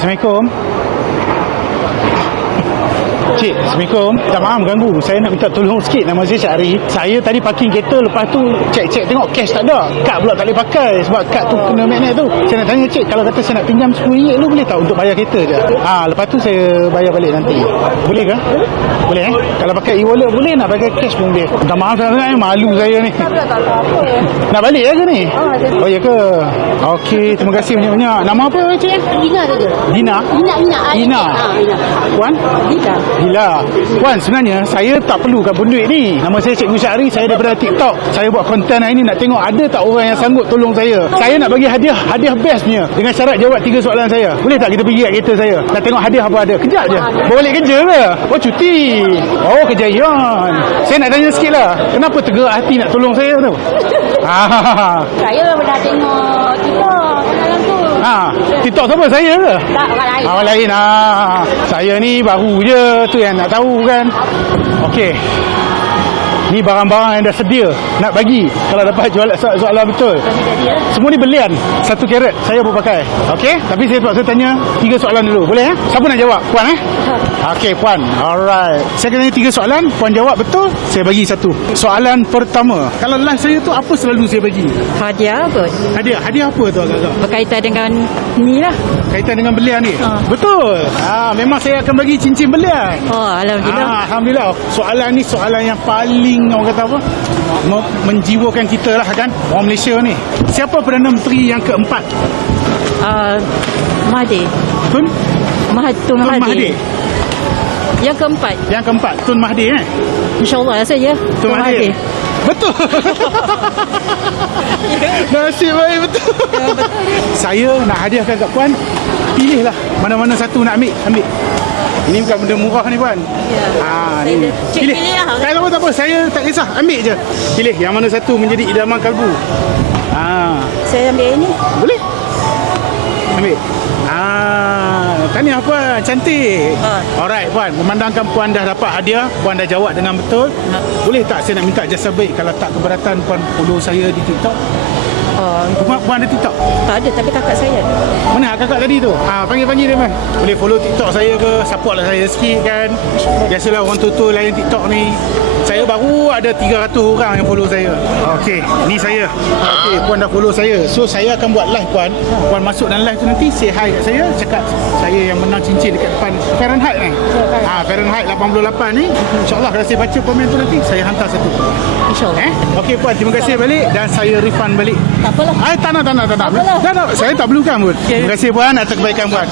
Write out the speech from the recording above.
Assalamualaikum. Cik, Assalamualaikum. Minta maaf ganggu. Saya nak minta tolong sikit. Nama saya Syahri. Saya tadi parking kereta, lepas tu cek tengok cash tak ada. Kad pula tak boleh pakai sebab kad tu kena magnet tu. Saya nak tanya cik, kalau kata saya nak pinjam RM10 dulu boleh tak untuk bayar kereta je? Lepas tu saya bayar balik nanti. Boleh ke? Boleh Kalau pakai e-wallet boleh, nak pakai cash pun boleh. Minta maaf sangat, malu saya ni. Nak balik ke ni? Oh ya ke? Okey, terima kasih banyak-banyak. Nama apa cik? Ina saja. Dina? Ina. Puan? Gila. Puan, sebenarnya saya tak perlukan pun duit ni. Nama saya Cikgu Syahri, saya daripada TikTok. Saya buat konten hari ni nak tengok ada tak orang yang sanggup tolong saya. Saya nak bagi hadiah bestnya dengan syarat jawab 3 soalan saya. Boleh tak kita pergi kat kereta saya? Nak tengok hadiah apa ada. Kejap je. Bawa balik kerja ke? Oh, cuti. Oh, kejayaan. Saya nak tanya sikit lah. Kenapa tergerak hati nak tolong saya tu? Saya dah tengok TikTok dalam tu. TikTok tu apa? Saya ke? Tak, orang lain. Orang lain. Saya ni baru je, tu yang nak tahu kan. Okey. Ni barang-barang yang dah sedia nak bagi kalau dapat jual soalan betul. Semua ni belian. 1 karat saya pun pakai. Okey? Tapi saya terpaksa tanya 3 soalan dulu. Boleh Siapa nak jawab? Puan Okey, Puan. Alright. Saya kena tanya 3 soalan, Puan jawab betul, saya bagi 1. Soalan pertama. Kalau live saya tu apa selalu saya bagi? Hadiah apa? Hadiah apa tu agak-agak? Berkaitan dengan ni lah. Kaitan dengan belian ni? Betul. Memang saya akan bagi cincin belian. Oh, Alhamdulillah. Alhamdulillah. Soalan ni soalan yang paling orang kata apa? Menjiwakan kita lah kan, orang Malaysia ni. Siapa Perdana Menteri yang keempat? Mahathir. Tun Mahathir. Yang keempat Tun Mahathir InsyaAllah saja Tun Mahathir. Betul. Nasib baik betul. Saya nak hadiahkan kat Puan. Pilihlah mana-mana satu nak ambil. Ini bukan benda murah ni Puan. Ni. Pilih lah. Tak apa, saya tak kisah. Ambil je. Pilih yang mana satu menjadi idaman kalbu. Saya ambil ini. Boleh? Ambil. Tahniah Puan, cantik. Alright Puan, memandangkan Puan dah dapat hadiah, Puan dah jawab dengan betul. Boleh tak saya nak minta jasa baik, kalau tak keberatan Puan follow saya di TikTok? Puan ada TikTok? Tak ada, tapi kakak saya. Mana kakak tadi tu? Panggil dia man. Boleh follow TikTok saya ke? Support lah saya sikit kan. Biasalah orang tutur layan TikTok ni. Saya baru ada 300 orang yang follow saya. Okey, ni saya. Okey, Puan dah follow saya. So saya akan buat live Puan. Puan masuk dalam live tu nanti say hi kat saya, cakap saya yang menang cincin dekat depan Fahrenheit ni. Fahrenheit 88 ni. InsyaAllah kalau saya baca komen tu nanti saya hantar satu. InsyaAllah. Okey Puan, terima kasih balik dan saya refund balik. Tak apalah. Tak nak. Saya tak perlukan pun. Terima kasih Puan atas kebaikan Puan.